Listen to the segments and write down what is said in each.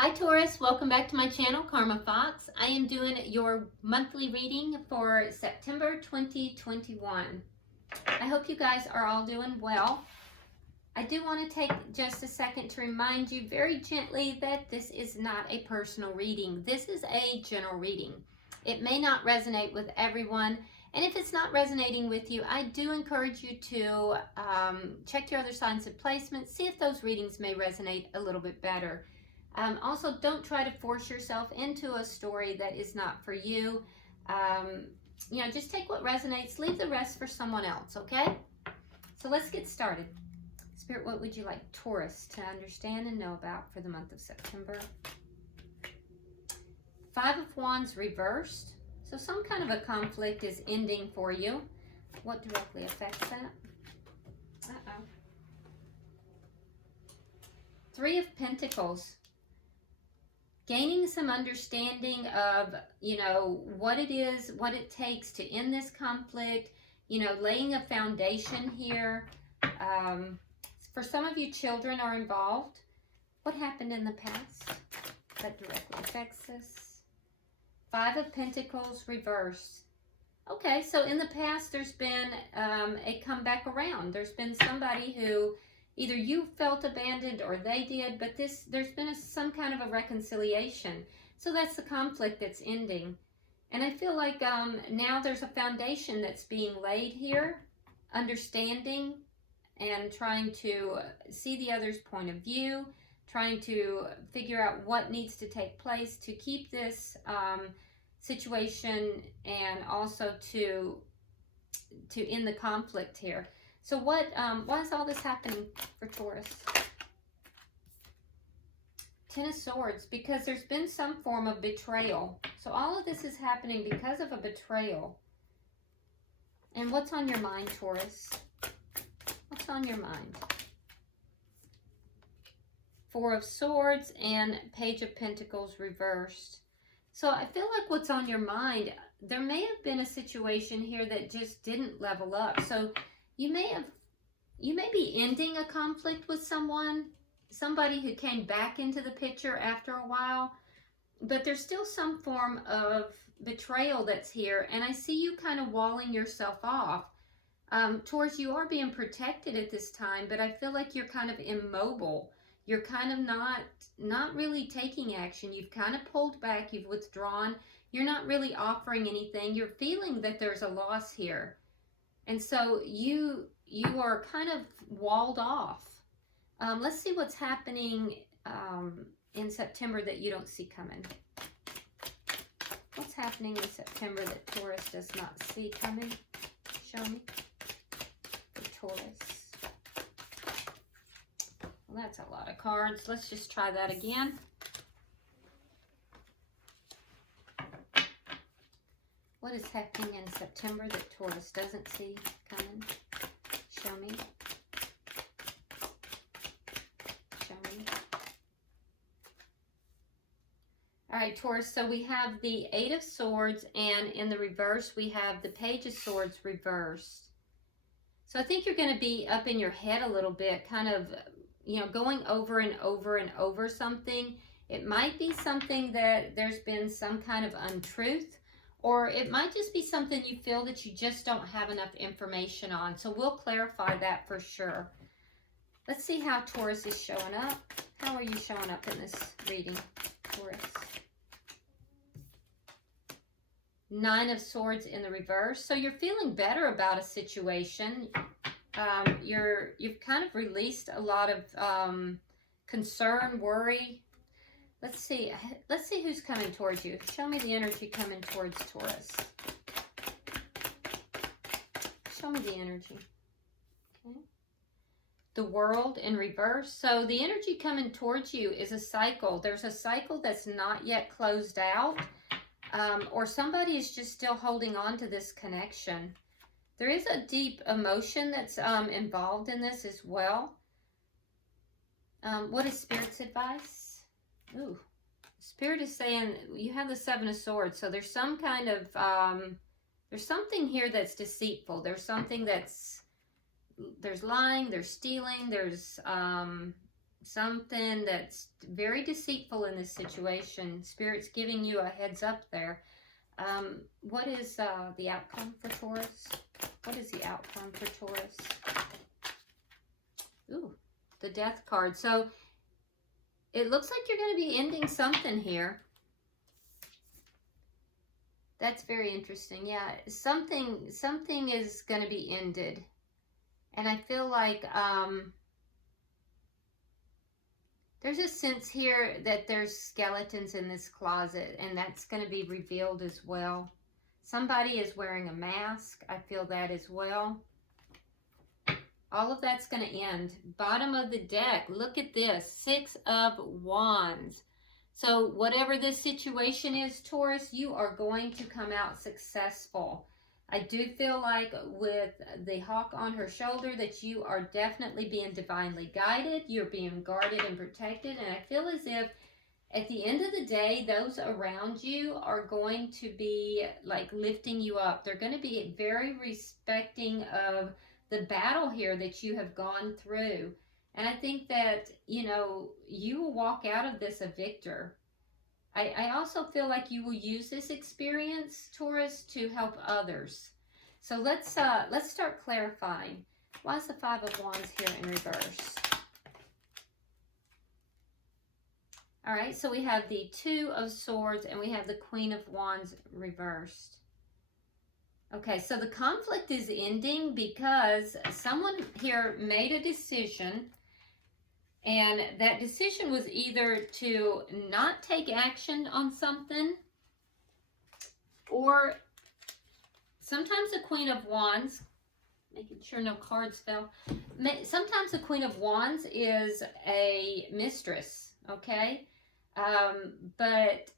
Hi Taurus, welcome back to my channel, Karma Fox. I am doing your monthly reading for September 2021. I hope you guys are all doing well. I do want to take just a second to remind you very gently that this is not a personal reading. This is a general reading. It may not resonate with everyone, and if it's not resonating with you, I do encourage you to check your other signs of placement, see if those readings may resonate a little bit better. Also, don't try to force yourself into a story that is not for you. Just take what resonates, leave the rest for someone else, okay? So let's get started. Spirit, what would you like Taurus to understand and know about for the month of September? Five of Wands reversed. So some kind of a conflict is ending for you. What directly affects that? Uh-oh. Three of Pentacles. Gaining some understanding of, what it is, what it takes to end this conflict, laying a foundation here. For some of you, children are involved. What happened in the past that directly affects this? Five of Pentacles reverse. Okay, so in the past, there's been a comeback around. There's been somebody who either you felt abandoned or they did, but there's been some kind of a reconciliation. So that's the conflict that's ending. And I feel like now there's a foundation that's being laid here, understanding and trying to see the other's point of view, trying to figure out what needs to take place to keep this situation and also to end the conflict here. So why is all this happening for Taurus? Ten of Swords, because there's been some form of betrayal. So all of this is happening because of a betrayal. And what's on your mind, Taurus? What's on your mind? Four of Swords and Page of Pentacles reversed. So I feel like what's on your mind, there may have been a situation here that just didn't level up. So you may be ending a conflict with somebody who came back into the picture after a while, but there's still some form of betrayal that's here, and I see you kind of walling yourself off. Taurus, you are being protected at this time, but I feel like you're kind of immobile. You're kind of not really taking action. You've kind of pulled back, you've withdrawn. You're not really offering anything. You're feeling that there's a loss here. And so you are kind of walled off. Let's see what's happening in September that you don't see coming. What's happening in September that Taurus does not see coming? Show me. For Taurus. Well, that's a lot of cards. Let's just try that again. What is happening in September that Taurus doesn't see coming? Show me. Show me. All right, Taurus, so we have the Eight of Swords, and in the reverse, we have the Page of Swords reversed. So I think you're going to be up in your head a little bit, kind of, going over and over and over something. It might be something that there's been some kind of untruth, or it might just be something you feel that you just don't have enough information on. So we'll clarify that for sure. Let's see how Taurus is showing up. How are you showing up in this reading, Taurus? Nine of Swords in the reverse. So you're feeling better about a situation. You've kind of released a lot of concern, worry. Let's see who's coming towards you. Show me the energy coming towards Taurus. Show me the energy. Okay. The World in reverse. So the energy coming towards you is a cycle. There's a cycle that's not yet closed out, or somebody is just still holding on to this connection. There is a deep emotion that's involved in this as well. What is Spirit's advice? Ooh, Spirit is saying you have the Seven of Swords. So there's some kind of, there's something here that's deceitful. There's something there's lying, there's stealing, there's something that's very deceitful in this situation. Spirit's giving you a heads up there. What is the outcome for Taurus? What is the outcome for Taurus? Ooh, the Death card. So it looks like you're going to be ending something here. That's very interesting. Yeah, something is going to be ended. And I feel like there's a sense here that there's skeletons in this closet, and that's going to be revealed as well. Somebody is wearing a mask. I feel that as well. All of that's going to end. Bottom of the deck, look at this. 6 of Wands. So whatever this situation is, Taurus, you are going to come out successful. I do feel like with the hawk on her shoulder that you are definitely being divinely guided. You're being guarded and protected. And I feel as if at the end of the day, those around you are going to be like lifting you up. They're going to be very respecting of the battle here that you have gone through. And I think that, you know, you will walk out of this a victor. I also feel like you will use this experience, Taurus, to help others. So let's start clarifying. Why is the 5 of Wands here in reverse? All right, so we have the 2 of Swords and we have the Queen of Wands reversed. Okay, so the conflict is ending because someone here made a decision, and that decision was either to not take action on something, or sometimes the Queen of Wands, making sure no cards fell, sometimes the Queen of Wands is a mistress, okay? But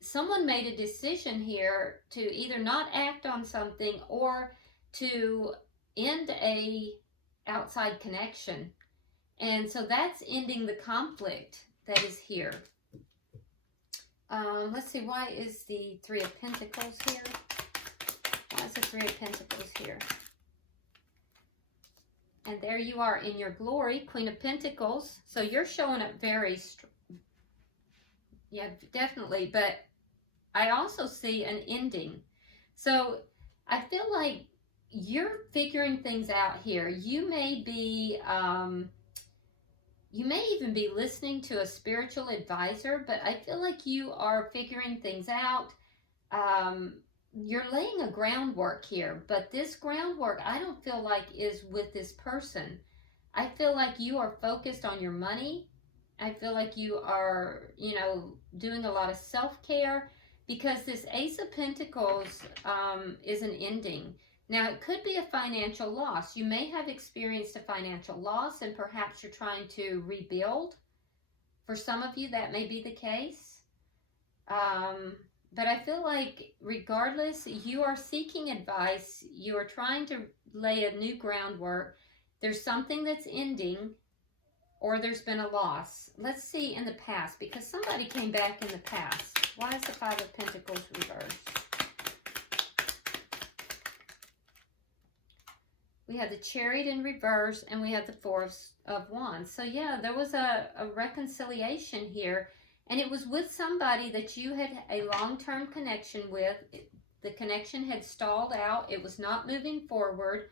someone made a decision here to either not act on something or to end a outside connection. And so that's ending the conflict that is here. Let's see, why is the 3 of Pentacles here? Why is the 3 of Pentacles here? And there you are in your glory, Queen of Pentacles. So you're showing up very strong. Yeah, definitely. But I also see an ending. So I feel like you're figuring things out here. You may be, you may even be listening to a spiritual advisor, but I feel like you are figuring things out. You're laying a groundwork here, but this groundwork I don't feel like is with this person. I feel like you are focused on your money. I feel like you are, you know, doing a lot of self-care, because this Ace of Pentacles is an ending. Now, it could be a financial loss. You may have experienced a financial loss and perhaps you're trying to rebuild. For some of you, that may be the case. But I feel like regardless, you are seeking advice. You are trying to lay a new groundwork. There's something that's ending, or there's been a loss. Let's see in the past, because somebody came back in the past. Why is the 5 of Pentacles reversed? We have the Chariot in reverse, and we have the 4 of Wands. So yeah, there was a reconciliation here, and it was with somebody that you had a long-term connection with. The connection had stalled out. It was not moving forward.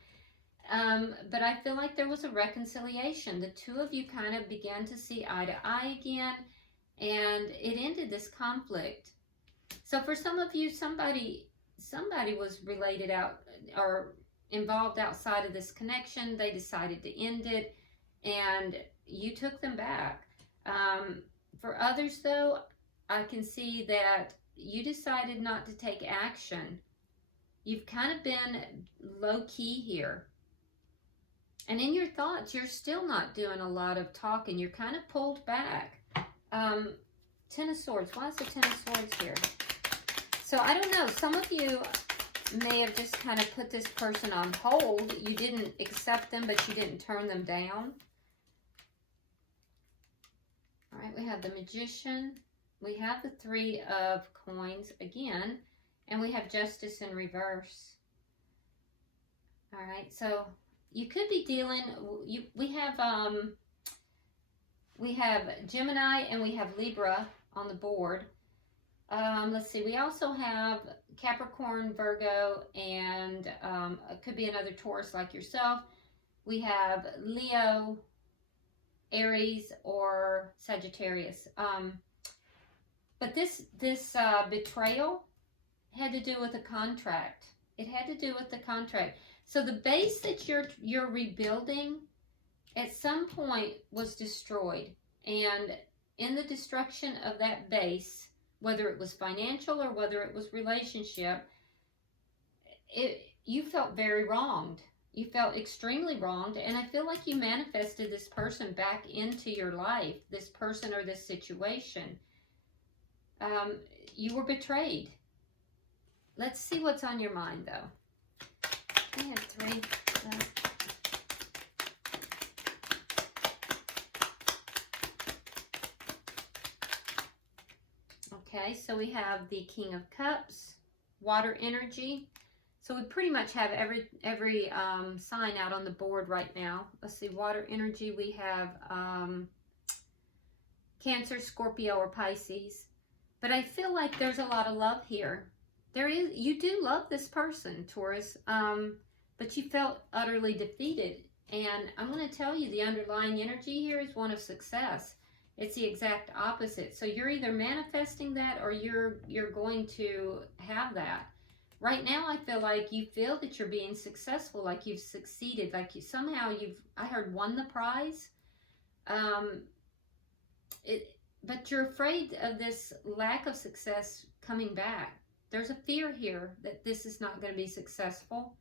But I feel like there was a reconciliation. The two of you kind of began to see eye to eye again, and it ended this conflict. So for some of you, somebody was related out or involved outside of this connection. They decided to end it, and you took them back. For others, though, I can see that you decided not to take action. You've kind of been low-key here. And in your thoughts, you're still not doing a lot of talking. You're kind of pulled back. 10 of Swords. Why is the 10 of Swords here? So I don't know. Some of you may have just kind of put this person on hold. You didn't accept them, but you didn't turn them down. All right, we have the Magician. We have the 3 of Coins again. And we have Justice in reverse. All right, so you could be dealing, we have We have Gemini and we have Libra on the board. Let's see, we also have Capricorn, Virgo, and it could be another Taurus like yourself. We have Leo, Aries, or Sagittarius. But this betrayal had to do with a contract. It had to do with the contract. So the base that you're rebuilding at some point was destroyed. And in the destruction of that base, whether it was financial or whether it was relationship, you felt very wronged. You felt extremely wronged, and I feel like you manifested this person back into your life, this person or this situation. You were betrayed. Let's see what's on your mind, though. I had 3. Okay, so we have the King of Cups, water energy. So we pretty much have every sign out on the board right now. Let's see, water energy, we have Cancer, Scorpio, or Pisces. But I feel like there's a lot of love here. You do love this person, Taurus, but you felt utterly defeated. And I'm going to tell you, the underlying energy here is one of success. It's the exact opposite. So you're either manifesting that or you're going to have that. Right now, I feel like you feel that you're being successful, like you've succeeded, like you somehow I heard, won the prize. But you're afraid of this lack of success coming back. There's a fear here that this is not going to be successful.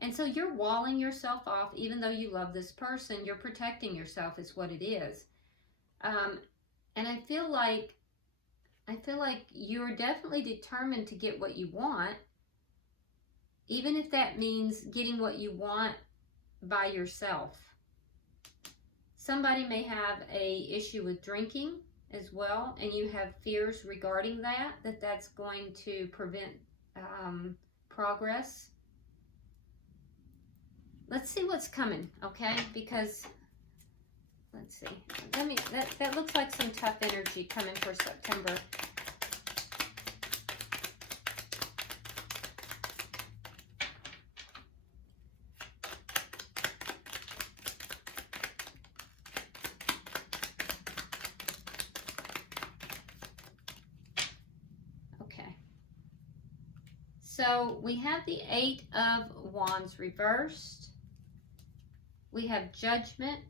And so you're walling yourself off, even though you love this person. You're protecting yourself is what it is. And I feel like you're definitely determined to get what you want, even if that means getting what you want by yourself. Somebody may have an issue with drinking as well, and you have fears regarding that's going to prevent progress. Let's see what's coming, okay? Because let's see. That looks like some tough energy coming for September. So we have the 8 of Wands reversed. We have Judgment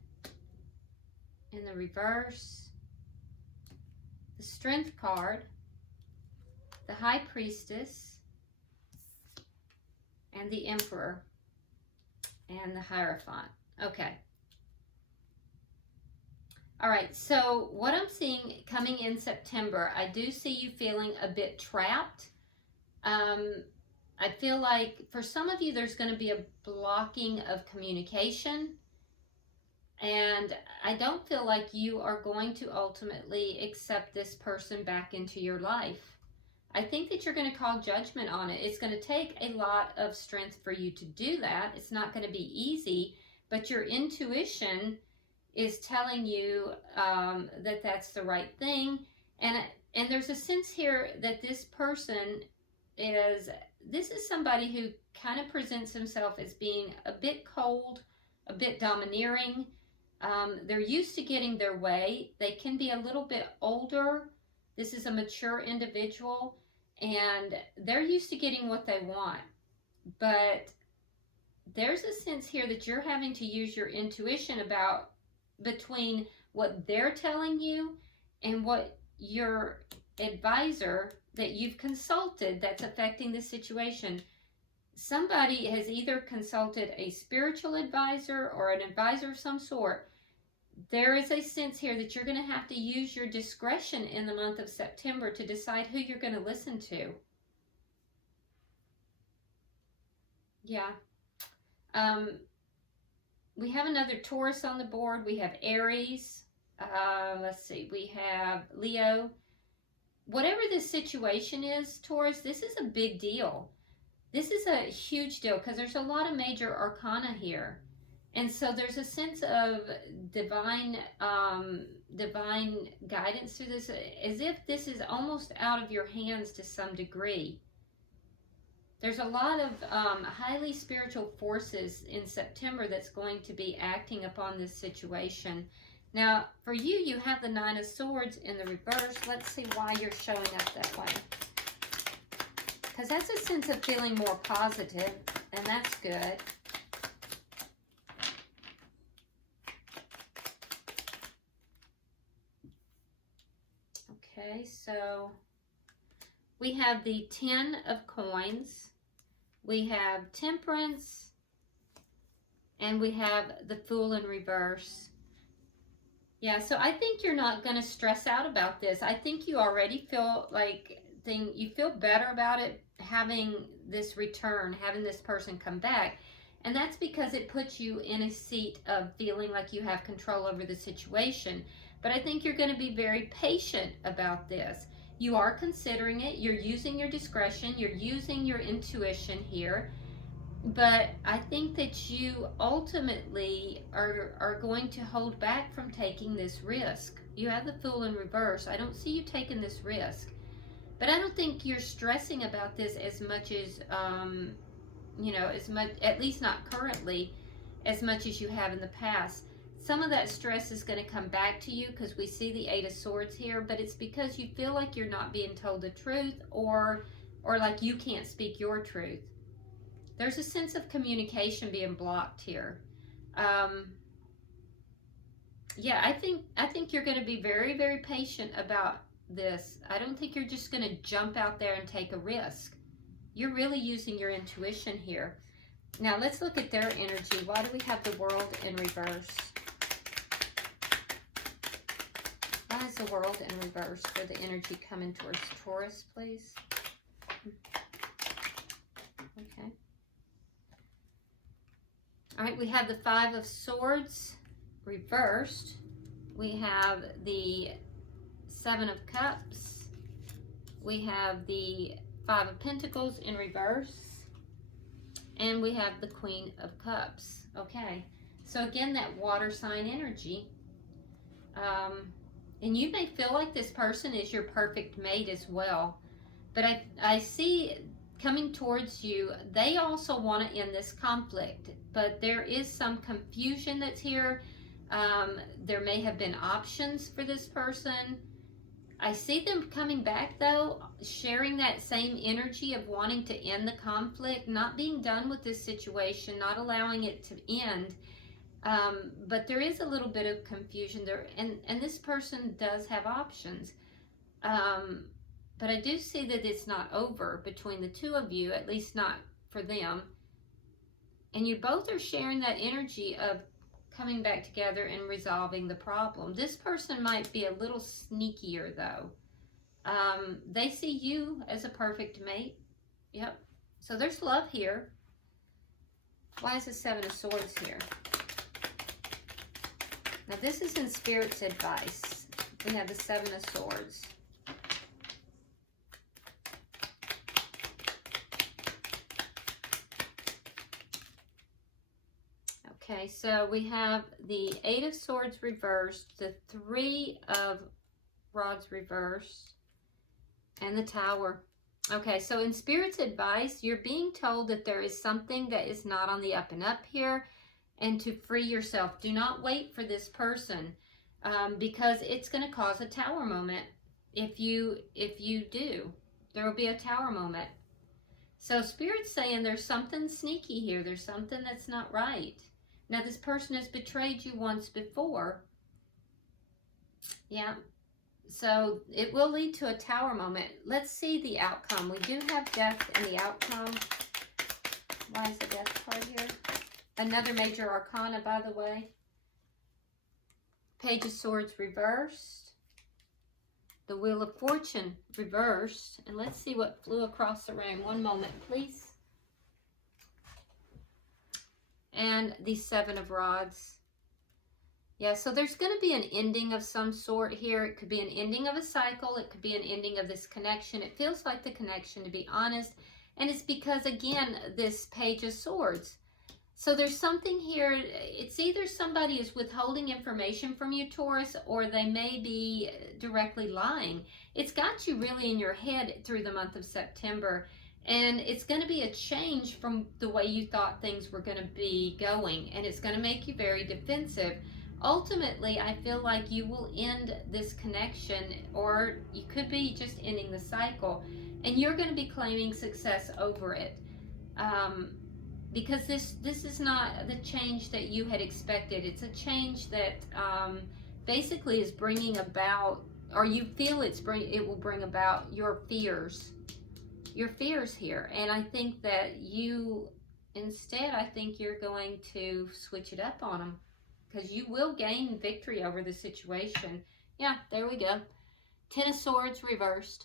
in the reverse. The Strength card. The High Priestess. And the Emperor. And the Hierophant. Okay. All right, so what I'm seeing coming in September, I do see you feeling a bit trapped. I feel like for some of you, there's going to be a blocking of communication. And I don't feel like you are going to ultimately accept this person back into your life. I think that you're going to call judgment on it. It's going to take a lot of strength for you to do that. It's not going to be easy, but your intuition is telling you that that's the right thing. And there's a sense here that this person this is somebody who kind of presents himself as being a bit cold, a bit domineering. They're used to getting their way. They can be a little bit older. This is a mature individual, and they're used to getting what they want. But there's a sense here that you're having to use your intuition between what they're telling you and what your advisor that you've consulted that's affecting the situation. Somebody has either consulted a spiritual advisor or an advisor of some sort. There is a sense here that you're going to have to use your discretion in the month of September to decide who you're going to listen to. Yeah. We have another Taurus on the board. We have Aries. Let's see. We have Leo. Whatever this situation is, Taurus, this is a big deal. This is a huge deal because there's a lot of major arcana here. And so there's a sense of divine guidance through this, as if this is almost out of your hands to some degree. There's a lot of highly spiritual forces in September that's going to be acting upon this situation. Now, for you, you have the Nine of Swords in the reverse. Let's see why you're showing up that way. Because that's a sense of feeling more positive, and that's good. Okay, so we have the Ten of Coins, we have Temperance, and we have the Fool in reverse. Yeah, so I think you're not going to stress out about this. I think you already feel like you feel better about it, having this return, having this person come back. And that's because it puts you in a seat of feeling like you have control over the situation. But I think you're going to be very patient about this. You are considering it. You're using your discretion. You're using your intuition here. But I think that you ultimately are going to hold back from taking this risk. You have the Fool in reverse. I don't see you taking this risk. But I don't think you're stressing about this as much as, you know, as much, at least not currently, as much as you have in the past. Some of that stress is going to come back to you because we see the Eight of Swords here, but it's because you feel like you're not being told the truth, or like you can't speak your truth. There's a sense of communication being blocked here. Yeah, I think you're going to be very, very patient about this. I don't think you're just going to jump out there and take a risk. You're really using your intuition here. Now let's look at their energy. Why do we have the World in reverse? Why is the World in reverse for the energy coming towards Taurus, please? Okay. All right, we have the Five of Swords reversed. We have the Seven of Cups. We have the Five of Pentacles in reverse. And we have the Queen of Cups. Okay, so again, that water sign energy. And you may feel like this person is your perfect mate as well. But I see coming towards you, they also want to end this conflict. But there is some confusion that's here. There may have been options for this person. I see them coming back though, sharing that same energy of wanting to end the conflict, not being done with this situation, not allowing it to end. But there is a little bit of confusion there, and this person does have options. But I do see that it's not over between the two of you, at least not for them. And you both are sharing that energy of coming back together and resolving the problem. This person might be a little sneakier though. They see you as a perfect mate. Yep. So there's love here. Why is the Seven of Swords here? Now this is in Spirit's advice. We have the Seven of Swords. Okay, so we have the Eight of Swords reversed, the Three of Rods reversed, and the Tower. Okay, so in Spirit's advice, you're being told that there is something that is not on the up and up here, and to free yourself. Do not wait for this person, because it's going to cause a Tower moment. If you do, there will be a Tower moment. So Spirit's saying there's something sneaky here. There's something that's not right. Now, this person has betrayed you once before. Yeah. So it will lead to a Tower moment. Let's see the outcome. We do have Death in the outcome. Why is the Death card here? Another major arcana, by the way. Page of Swords reversed. The Wheel of Fortune reversed. And let's see what flew across the room. One moment, please. And the Seven of Rods. Yeah, so there's going to be an ending of some sort here. It could be an ending of a cycle. It could be an ending of this connection. It feels like the connection, to be honest. And it's because, again, this Page of Swords. So there's something here, it's either somebody is withholding information from you, Taurus, or they may be directly lying. It's got you really in your head through the month of September, and it's going to be a change from the way you thought things were going to be going, and it's going to make you very defensive. Ultimately, I feel like you will end this connection, or you could be just ending the cycle, and you're going to be claiming success over it. Because this is not the change that you had expected. It's a change that basically is bringing about, or you feel it will bring about your fears here. And I think that instead, I think you're going to switch it up on them, because you will gain victory over the situation. Yeah, there we go. Ten of Swords reversed.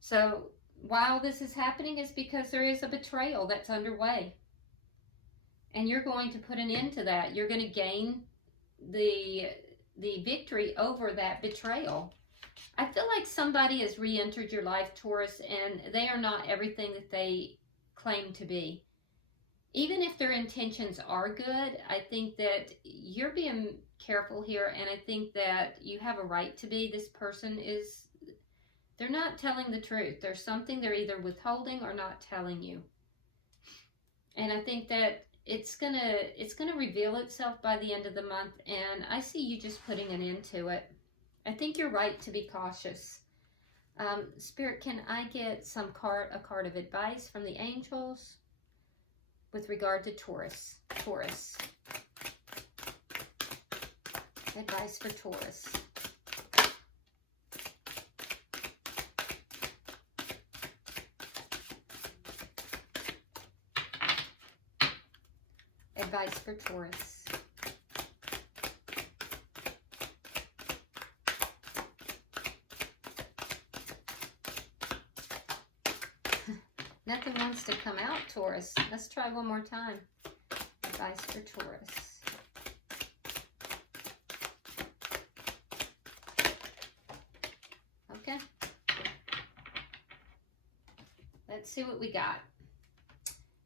So while this is happening, is because there is a betrayal that's underway. And you're going to put an end to that. You're going to gain the victory over that betrayal. I feel like somebody has re-entered your life, Taurus, and they are not everything that they claim to be. Even if their intentions are good, I think that you're being careful here, and I think that you have a right to be. This person is... they're not telling the truth. There's something they're either withholding or not telling you. And I think that it's gonna reveal itself by the end of the month, and I see you just putting an end to it. I think you're right to be cautious. Spirit, can I get a card of advice from the angels with regard to Taurus? Taurus. Advice for Taurus. Advice for Taurus. Nothing wants to come out, Taurus. Let's try one more time. Advice for Taurus. Okay. Let's see what we got.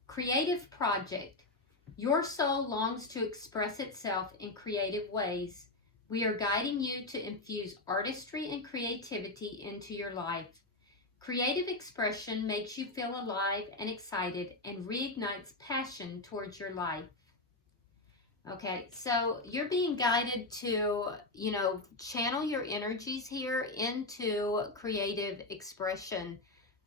Creative project. Your soul longs to express itself in creative ways. We are guiding you to infuse artistry and creativity into your life. Creative expression makes you feel alive and excited and reignites passion towards your life. Okay, so you're being guided to, channel your energies here into creative expression.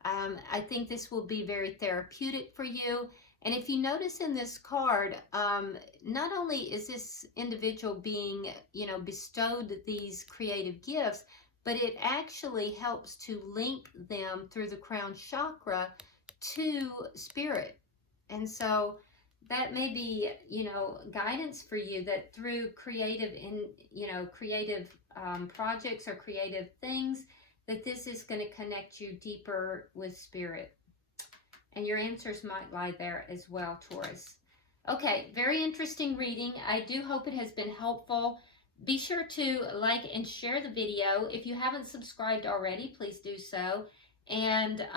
I think this will be very therapeutic for you. And if you notice in this card, not only is this individual being, bestowed these creative gifts, but it actually helps to link them through the crown chakra to spirit. And so that may be, guidance for you, that through creative projects or creative things, that this is going to connect you deeper with spirit. And your answers might lie there as well, Taurus. Okay, very interesting reading. I do hope it has been helpful. Be sure to like and share the video. If you haven't subscribed already, please do so. And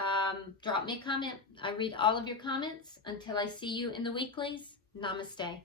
drop me a comment. I read all of your comments. Until I see you in the weeklies, namaste.